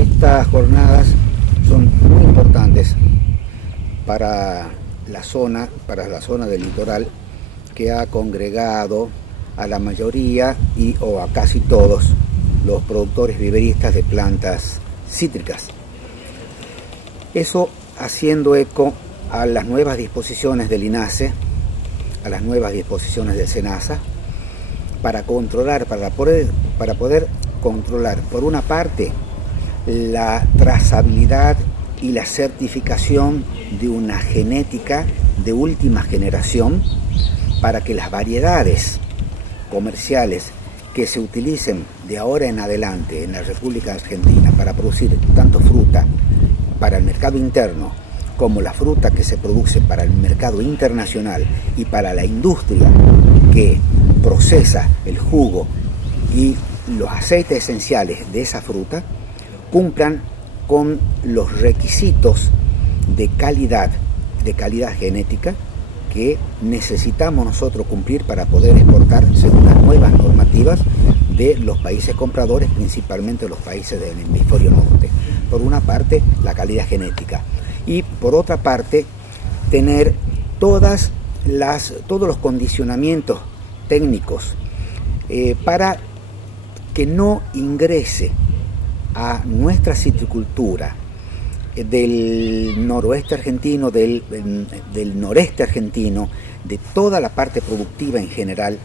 Estas jornadas son muy importantes para la zona del litoral, que ha congregado a la mayoría o a casi todos los productores viveristas de plantas cítricas. Eso haciendo eco a las nuevas disposiciones del INASE, a las nuevas disposiciones del SENASA, para poder controlar, por una parte, la trazabilidad y la certificación de una genética de última generación, para que las variedades comerciales que se utilicen de ahora en adelante en la República Argentina para producir tanto fruta para el mercado interno como la fruta que se produce para el mercado internacional y para la industria que procesa el jugo y los aceites esenciales de esa fruta, cumplan con los requisitos de calidad genética que necesitamos nosotros cumplir para poder exportar según las nuevas normativas de los países compradores, principalmente los países del hemisferio norte. Por una parte, la calidad genética, y por otra parte, tener todos los condicionamientos técnicos para que no ingrese a nuestra citricultura del noroeste argentino, del noreste argentino, de toda la parte productiva en general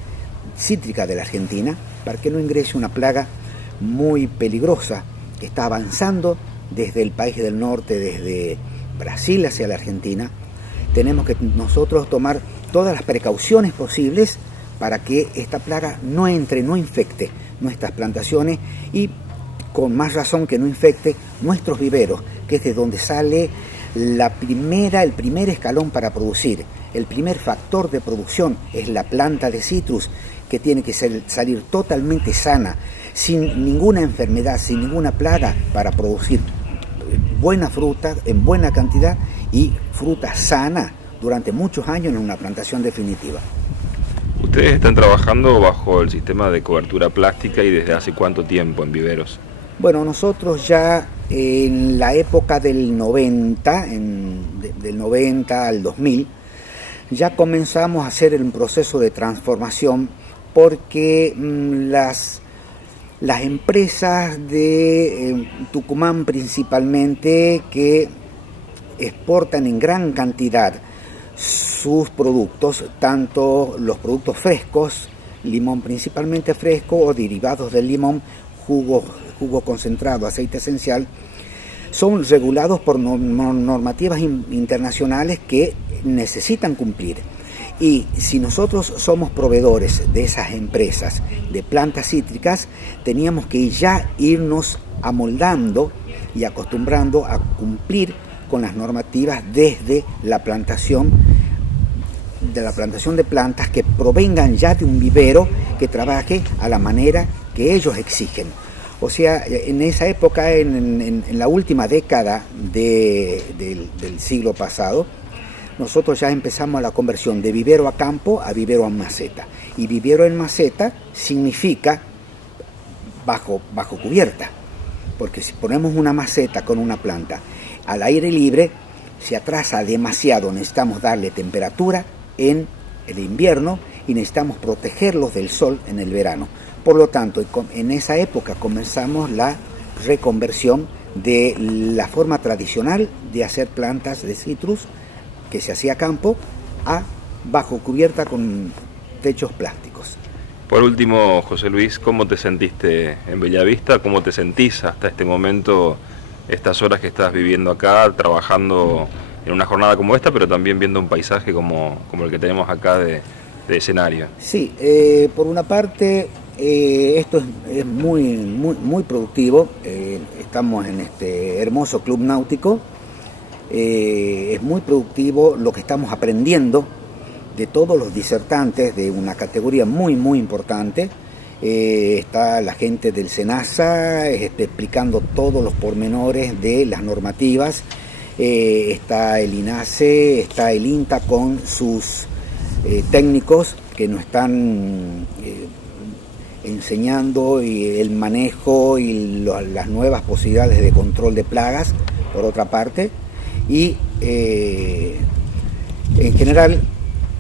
cítrica de la Argentina, para que no ingrese una plaga muy peligrosa que está avanzando desde el país del norte, desde Brasil hacia la Argentina. Tenemos que nosotros tomar todas las precauciones posibles para que esta plaga no entre, no infecte nuestras plantaciones, y con más razón que no infecte nuestros viveros, que es de donde sale el primer escalón para producir. El primer factor de producción es la planta de citrus, que tiene que salir totalmente sana, sin ninguna enfermedad, sin ninguna plaga, para producir buena fruta en buena cantidad y fruta sana durante muchos años en una plantación definitiva. Ustedes están trabajando bajo el sistema de cobertura plástica, y desde hace cuánto tiempo en viveros. Bueno, nosotros ya en la época del 90, del 90 al 2000, ya comenzamos a hacer el proceso de transformación, porque las empresas de Tucumán principalmente, que exportan en gran cantidad sus productos, tanto los productos frescos, limón principalmente fresco o derivados del limón, jugo concentrado, aceite esencial, son regulados por normativas internacionales que necesitan cumplir. Y si nosotros somos proveedores de esas empresas de plantas cítricas, teníamos que ya irnos amoldando y acostumbrando a cumplir con las normativas desde la plantación de plantas que provengan ya de un vivero que trabaje a la manera que ellos exigen. O sea, en esa época, en la última década del siglo pasado, nosotros ya empezamos la conversión de vivero a campo a vivero a maceta. Y vivero en maceta significa bajo cubierta, porque si ponemos una maceta con una planta al aire libre, se atrasa demasiado. Necesitamos darle temperatura en el invierno y necesitamos protegerlos del sol en el verano. Por lo tanto, en esa época comenzamos la reconversión de la forma tradicional de hacer plantas de citrus, que se hacía a campo, a bajo cubierta con techos plásticos. Por último, José Luis, ¿cómo te sentiste en Bellavista? ¿Cómo te sentís hasta este momento, estas horas que estás viviendo acá, trabajando en una jornada como esta, pero también viendo un paisaje como el que tenemos acá de escenario? Sí, por una parte, esto es muy productivo. Estamos en este hermoso club náutico. Es muy productivo lo que estamos aprendiendo de todos los disertantes de una categoría muy importante. Está la gente del SENASA explicando todos los pormenores de las normativas. Está el INASE, está el INTA con sus técnicos que nos están enseñando y el manejo y las nuevas posibilidades de control de plagas, por otra parte, y en general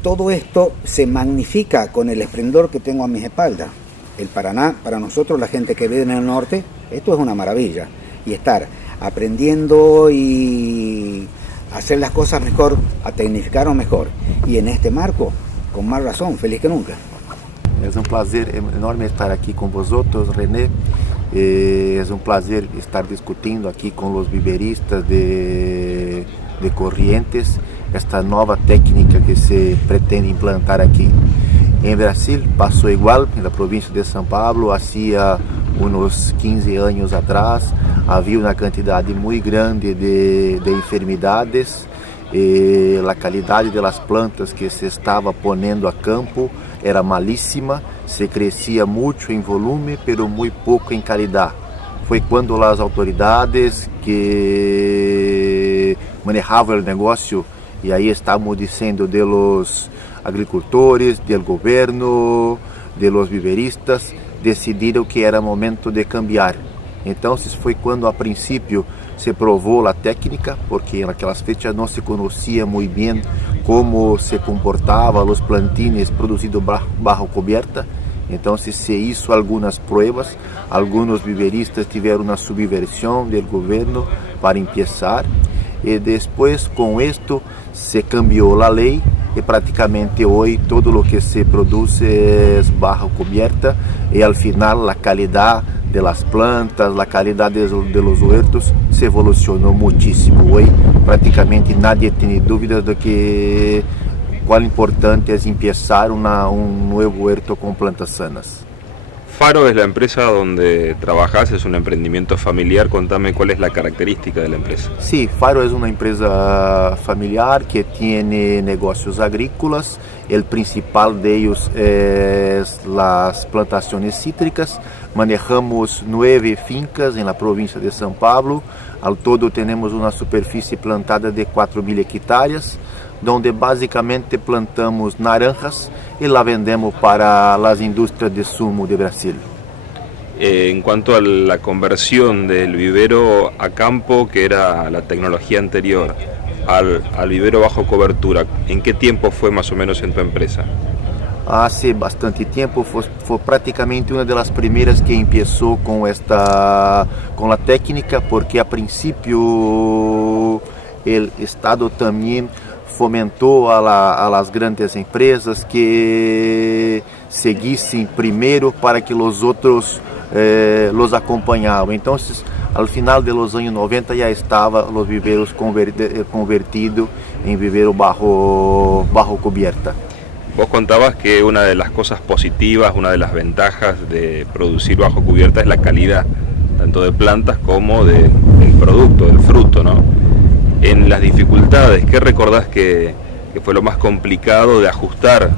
todo esto se magnifica con el esplendor que tengo a mis espaldas. El Paraná, para nosotros, la gente que vive en el norte, esto es una maravilla, y estar aprendiendo y hacer las cosas mejor, a tecnificarlo mejor, y en este marco, con más razón, feliz que nunca. É um prazer enorme estar aqui com vosotros, René. É um prazer estar discutindo aqui com os viveristas de Corrientes esta nova técnica que se pretende implantar aqui. Em Brasil passou igual, na província de São Paulo, há uns 15 anos atrás, havia uma quantidade muito grande de enfermidades. A qualidade das plantas que se estava ponendo a campo era malíssima, se crescia muito em volume, pero muito pouco em qualidade. Foi quando as autoridades que manejavam o negócio, e aí estamos dizendo de los agricultores, do governo, de los viveristas, decidiram que era momento de cambiar. Então, foi quando a princípio se provou a técnica, porque naquelas fechas não se conhecia muito bem como se comportavam os plantines produzidos bajo coberta. Então se hizo algumas pruebas, alguns viveristas tiveram uma subversão do governo para começar, e depois com isto se cambiou a lei e praticamente hoje todo o que se produz é bajo coberta, e al final a qualidade das plantas, a qualidade de los huertos se evolucionou muitíssimo. Hoje praticamente nadie tem dúvidas de que cuán importante es empezar un nuevo huerto con plantas sanas. Faro es la empresa donde trabajás, es un emprendimiento familiar. Contame cuál es la característica de la empresa. Sí, Faro es una empresa familiar que tiene negocios agrícolas. El principal de ellos es las plantaciones cítricas. Manejamos 9 fincas en la provincia de São Paulo. Al todo tenemos una superficie plantada de 4.000 hectáreas, donde basicamente plantamos naranjas y la vendemos para las industrias de zumo de Brasil. En cuanto a la conversión del vivero a campo, que era la tecnología anterior, al vivero bajo cobertura, ¿en qué tiempo fue más o menos en tu empresa? Hace bastante tiempo, fue prácticamente una de las primeras que empezó con la técnica, porque a principio el Estado también fomentou a las grandes empresas que seguissem primeiro para que os outros los acompanhavam. Então, ao final de los anos 90 já estavam os viveros convertidos em vivero bajo coberta. Vos contabas que una de las cosas positivas, una de las ventajas de producir bajo cubierta es la calidad, tanto de plantas como del producto, del fruto, ¿no? En las dificultades, ¿qué recordás que fue lo más complicado de ajustar?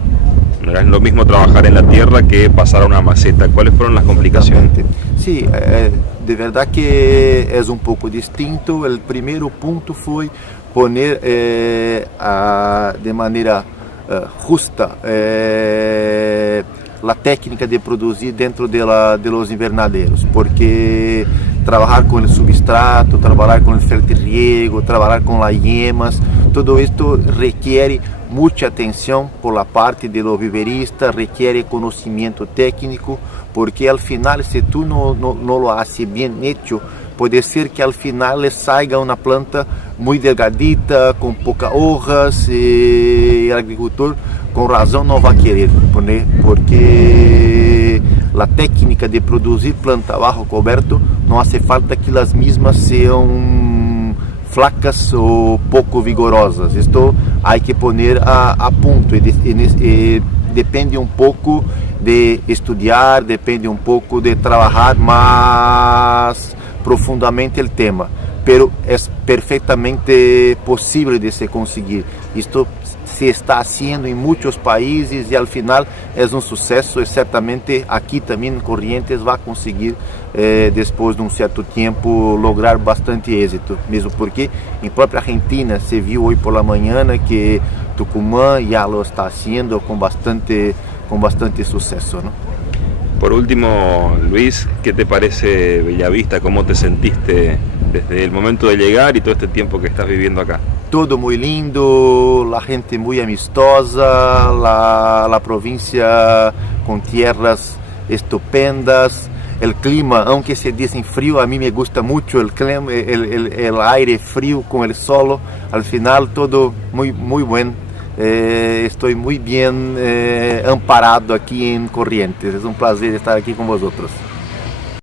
No era lo mismo trabajar en la tierra que pasar a una maceta. ¿Cuáles fueron las complicaciones? Sí, de verdad que es un poco distinto. El primer punto fue poner de manera justa la técnica de producir dentro de los invernaderos, porque trabajar con el substrato, trabajar con el fertirriego, trabajar con las yemas, todo esto requiere mucha atención por la parte de los viveristas, requiere conocimiento técnico, porque al final si tú no lo haces bien hecho, puede ser que al final le salga una planta muy delgadita, con pocas hojas, y el agricultor con razón no va a querer poner, porque la técnica de producir planta bajo coberto no hace falta que las mismas sean flacas o poco vigorosas. Esto hay que poner a punto, y depende un poco de estudiar, depende un poco de trabajar más profundamente el tema, pero es perfectamente posible de se conseguir. Esto se está haciendo en muchos países y al final es un suceso, y certamente aquí también en Corrientes va a conseguir después de un cierto tiempo lograr bastante éxito, mesmo porque en propia Argentina se vio hoy por la mañana que Tucumán ya lo está haciendo con bastante suceso, ¿no? Por último, Luis, ¿qué te parece Bellavista? ¿Cómo te sentiste desde el momento de llegar y todo este tiempo que estás viviendo acá? Todo muy lindo, la gente muy amistosa, la provincia con tierras estupendas, el clima, aunque se dice frío, a mí me gusta mucho el clima, el aire frío con el sol, al final todo muy, muy bueno. Estoy muy bien amparado aquí en Corrientes, es un placer estar aquí con vosotros.